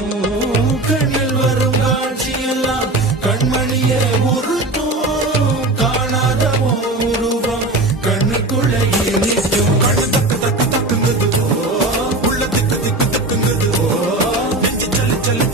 கண்ணில் வரும் காட்சியெல்லாம் கண்மணியே உருட்டும் காணாத உருவம் கண்ணுக்குள்ள இனிக்கும் கண்ணு தக்கு தக்கு தக்குங்குது உள்ள திக்கு திக்கு தக்குங்குது நெஞ்சு சல்லு சல்லு